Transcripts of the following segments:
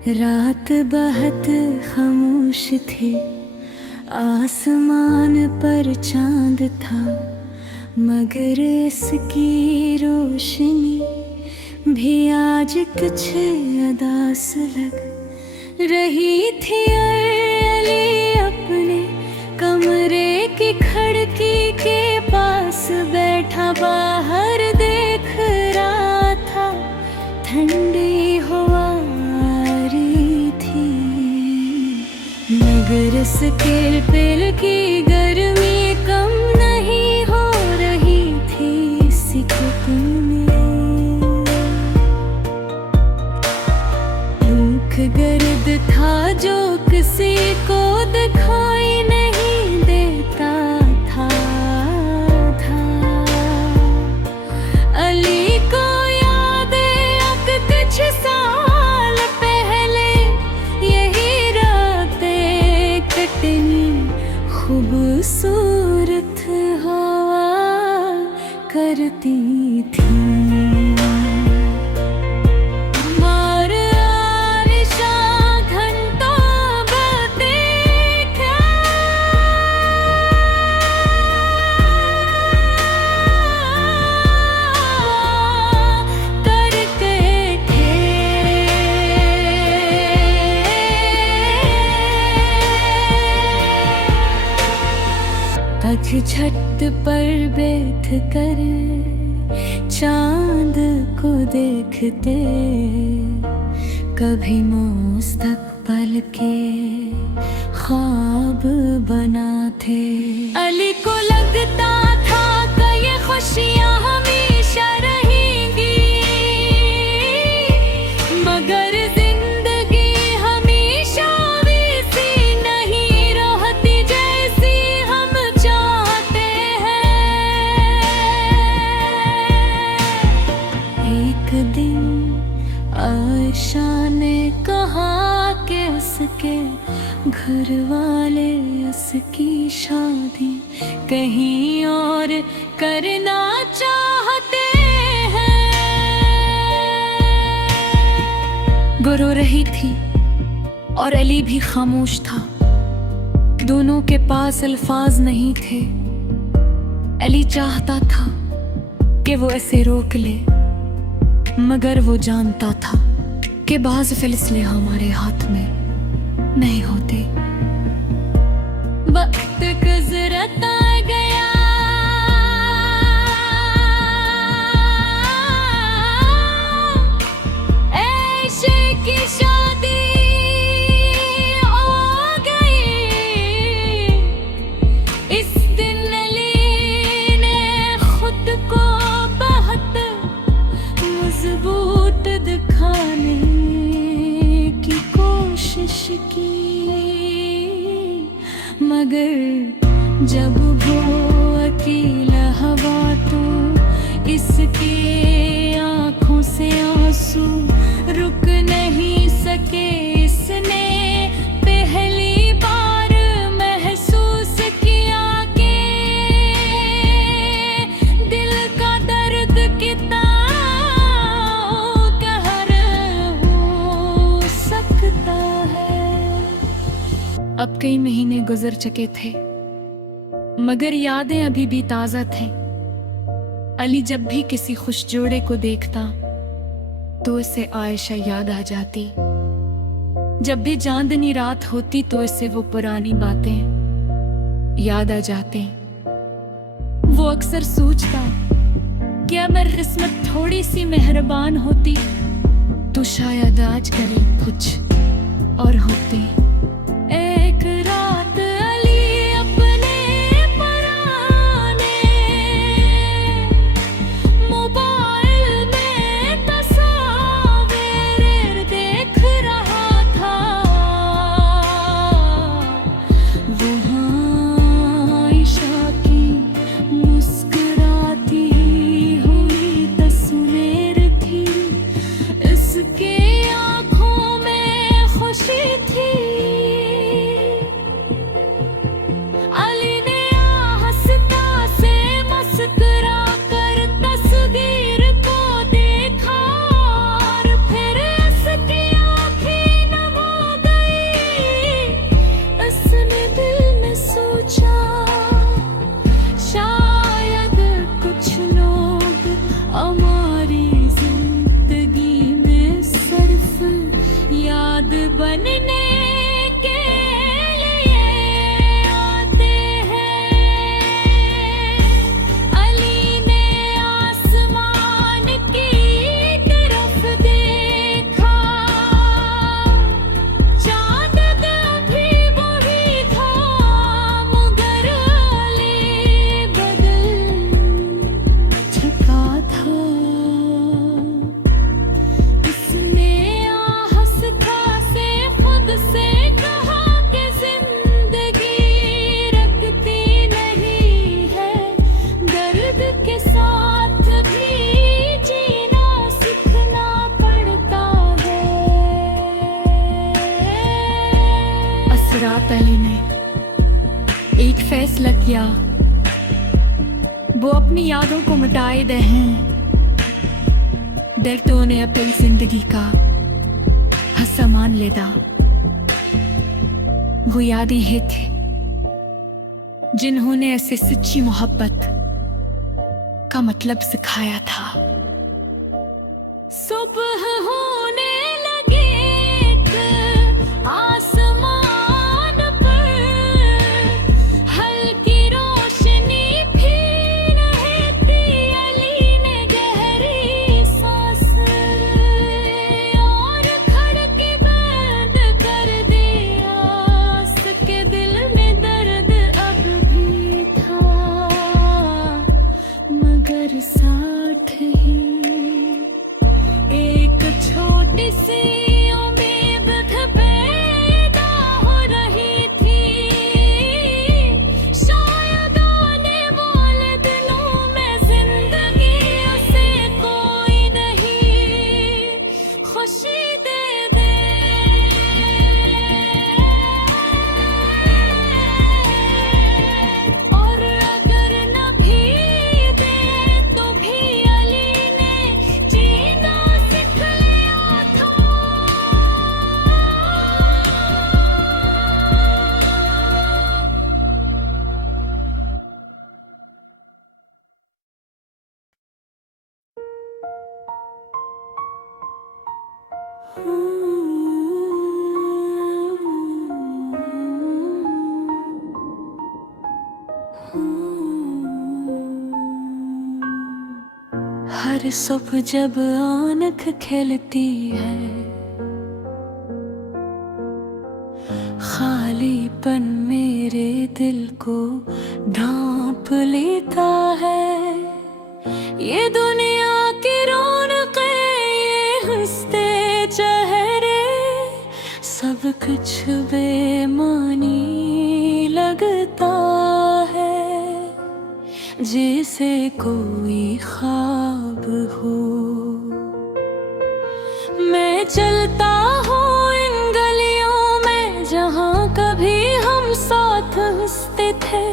रात बहुत खामोश थी, आसमान पर चांद था, मगर इसकी रोशनी भी आज कुछ अदास लग रही थी। अली अपने कमरे की खिड़की के पास बैठा बाहर देख रहा था। ठंडी हवा आ रही थी, मगर इसके दिल की गर्मी कम नहीं हो रही थी। इसी भूख गर्द था जो किसी को दिखाई नहीं देता था। अली को याद अब कुछ साल पहले यही रातें कटनी खूबसूरत हवा करती थी। छत पर बैठ कर चांद को देखते, कभी मुस्तकबिल के ख्वाब बनाते। अली को लगता था कि ये खुशियां हमेशा रहेंगी, मगर आयशा ने कहा कि उसके घर वाले उसकी शादी कहीं और करना चाहते हैं। वो रो रही थी और अली भी खामोश था। दोनों के पास अल्फाज नहीं थे। अली चाहता था कि वो ऐसे रोक ले, मगर वो जानता था कि बाज़ फैसले हमारे हाथ में नहीं होते। वक्त गुज़रता गया, ऐशे की शादी हो गई। इस दिन अली ने खुद को बहुत मजबूत दिखाने की कोशिश की, मगर जब वो अकेला हुआ तो इसकी आंखों से आंसू रुक नहीं सके। इसने पहली बार महसूस किया कि दिल का दर्द कितना अब कई महीने गुजर चुके थे, मगर यादें अभी भी ताज़ा थीं। अली जब भी किसी खुश जोड़े को देखता तो उसे आयशा याद आ जाती। जब भी चांदनी रात होती तो इसे वो पुरानी बातें याद आ जाती। वो अक्सर सोचता कि अगर किस्मत थोड़ी सी मेहरबान होती तो शायद आज करीब कुछ और होती। आंखों में खुशी थी। बनने के लिए आते हैं। अली ने आसमान की तरफ देखा, चांद भी वही था, मगर अली बदल चुका था। इसने आहस से खुद से कहा कि जिंदगी रखती नहीं है, दर्द के साथ भी जीना सीखना पड़ता है। असरात अली ने एक फैसला किया, वो अपनी यादों को मिटाए दे हैं। दर्दों ने अपनी जिंदगी का हस्सा मान लेदा। वो यादें ही थी जिन्होंने ऐसे सच्ची मोहब्बत का मतलब सिखाया था। सुबह होने लगे आसमान पर, हल्की रोशनी भी नहीं थी। अली ने गहरी सांस और खिड़की बंद कर दिया। उसके दिल में दर्द अब भी था, मगर साथ ही एक छोटी सी उम्मीद पैदा हो रही थी। शायद आने वाले दिनों में जिंदगी उसे कोई नहीं खुशी दे दे। और अगर न भी दे तो भी अली ने जीना सीख लिया था। हर सुबह जब आँख खिलती है, खालीपन मेरे दिल को ढांप लेता है। ये दुनिया की रौनकें, ये हंसते चेहरे, सब कुछ बेमानी लगता है। जैसे कोई ख्वाब हो, मैं चलता हूँ इन गलियों में जहाँ कभी हम साथ हंसते थे।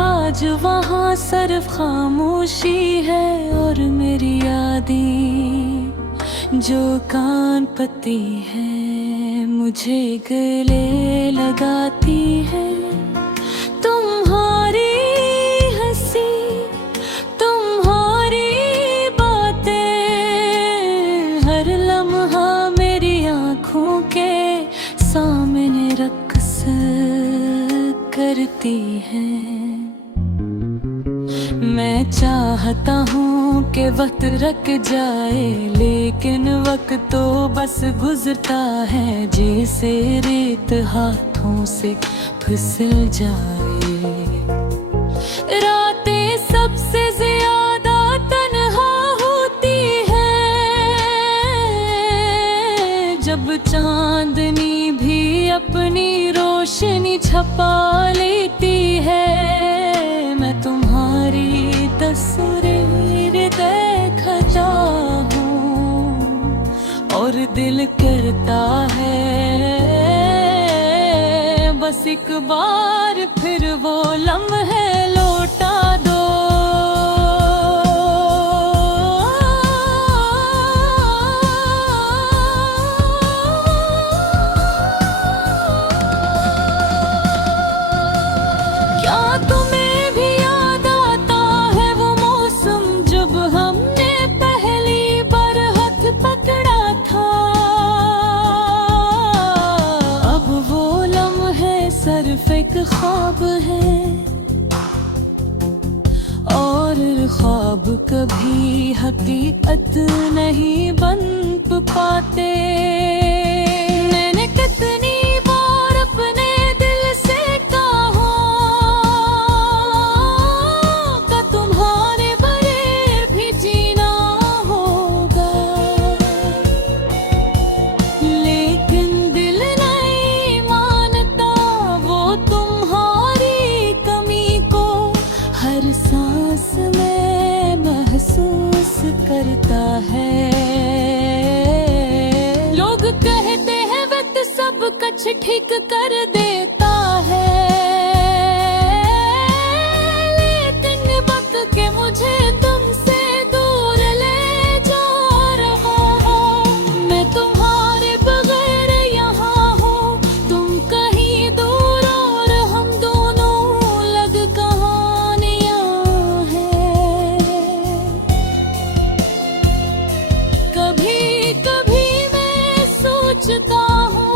आज वहाँ सिर्फ खामोशी है और मेरी यादें जो कान पती है मुझे गले लगाती है। तुम्हारी हंसी, तुम्हारी बातें, हर लम्हा मेरी आँखों के सामने रक्स करती है। मैं चाहता हूँ कि वक्त रुक जाए, लेकिन वक्त तो बस गुजरता है जैसे रेत हाथों से फिसल जाए। रातें सबसे ज्यादा तन्हा होती है, जब चांदनी भी अपनी रोशनी छपा लेती है। मैं तुम्हारी तस्वीर देखता हूँ और दिल करता है बस एक बार फिर वो लम्हे लौटा दो। क्या तुम्हें भी याद आता है वो मौसम जब हमने पहली बार हाथ पकड़ा था? एक ख्वाब है और ख्वाब कभी हकीकत नहीं बन पाते। मैंने कितनी बार अपने दिल से कहा कि तुम्हारे बगैर भी जीना होगा, लेकिन दिल नहीं मानता वो तुम्हारी कमी को हर सांस में महसूस करता है। लोग कहते हैं वक्त सब कुछ ठीक कर देता है, लेकिन वक्त के मुझे तुमसे दूर ले जा रहा हूँ। मैं तुम्हारे बगैर यहाँ हूँ, तुम कहीं दूर और हम दोनों अलग कहानियाँ हैं। कभी कभी मैं सोचता हूँ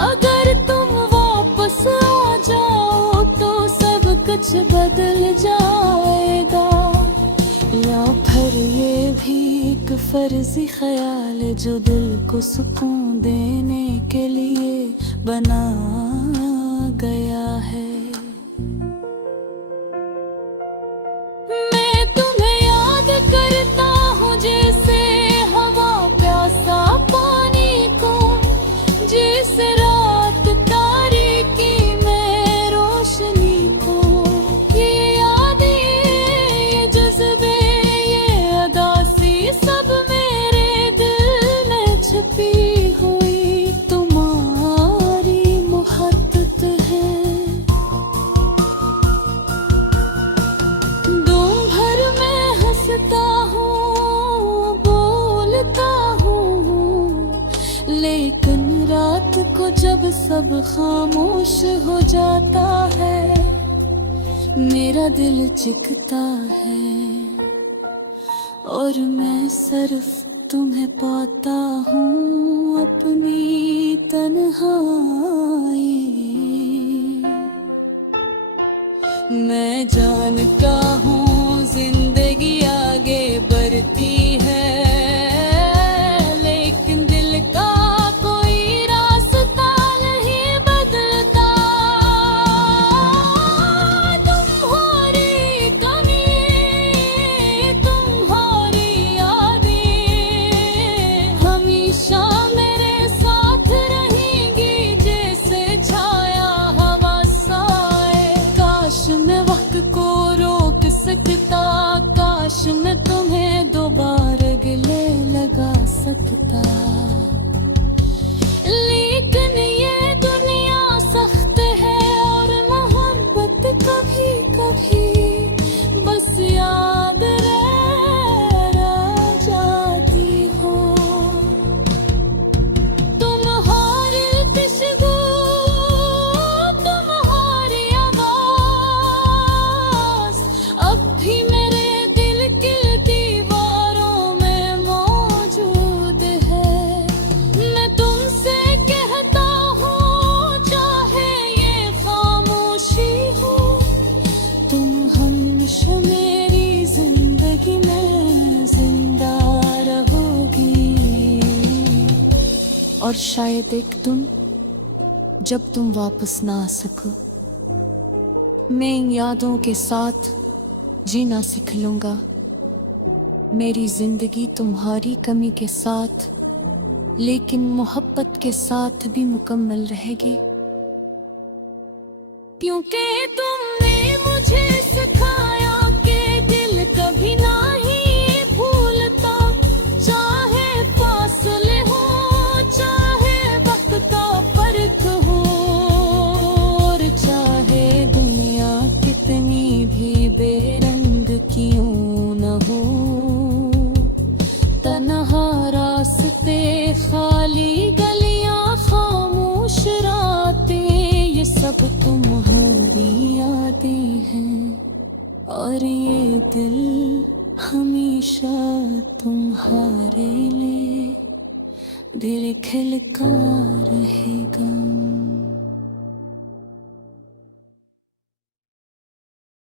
अगर तुम वापस आ जाओ तो सब कुछ बदल जाएगा, या फिर ये भी एक फर्जी ख्याल है जो दिल को सुकून देने के लिए बना गया है। मैं तुम्हें याद करता हूँ जैसे हवा प्यासा पानी को, जैसे रात तारीकी में रोशनी को। ये यादें, ये जज्बे, ये अदासी सब मेरे दिल में छुपी हुई तुम्हारी मोहब्बत है। दिन भर मैं हंसता हूँ, बोलता हूँ, लेकिन रात को जब सब खामोश हो जाता है मेरा दिल चिखता है और मैं सिर्फ तुम्हें पाता हूँ अपनी तन्हाई। मैं जानता हूँ जिंदगी आगे बढ़ती है, लेकिन दिल का कोई रास्ता नहीं बदलता। तुम्हारी कमी, तुम्हारी यादें हमेशा मेरे साथ रहेंगी जैसे छाया हवा साए। काश मैं वक्त को रोक सकता, काश मैं तुम्हें दोबारा गले लगा सकता, लेकिन ये दुनिया सख्त है और मोहब्बत कभी कभी बस याद रह जाती हो। तुम्हारी खुशबू, तुम्हारी आवाज़ अब भी मेरे दिल की दीवारों में मौजूद है। मैं तुमसे कहता हूँ चाहे ये खामोशी हो, तुम हमेशा मेरी जिंदगी में जिंदा रहोगी। और शायद एक दिन जब तुम वापस ना आ सको, मैं इन यादों के साथ जीना सीख लूंगा। मेरी जिंदगी तुम्हारी कमी के साथ, लेकिन मोहब्बत के साथ भी मुकम्मल रहेगी, क्योंकि तुमने मुझे सिखाया कि दिल कभी ना ही भूलता। चाहे फासले हो, चाहे वक्त का फर्क हो, और चाहे दुनिया कितनी भी बेरंग क्यों न हो। तन्हा रास्ते, खाली गलियां, खामोश रातें, ये सब तुम्हारी यादें हैं और ये दिल हमेशा तुम्हारे लिए दिल खिलका रहेगा।